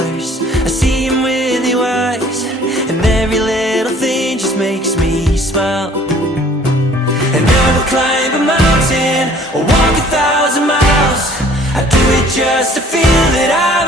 I see him with your eyes, and every little thing just makes me smile. And I will climb a mountain or walk 1,000 miles. I do it just to feel that I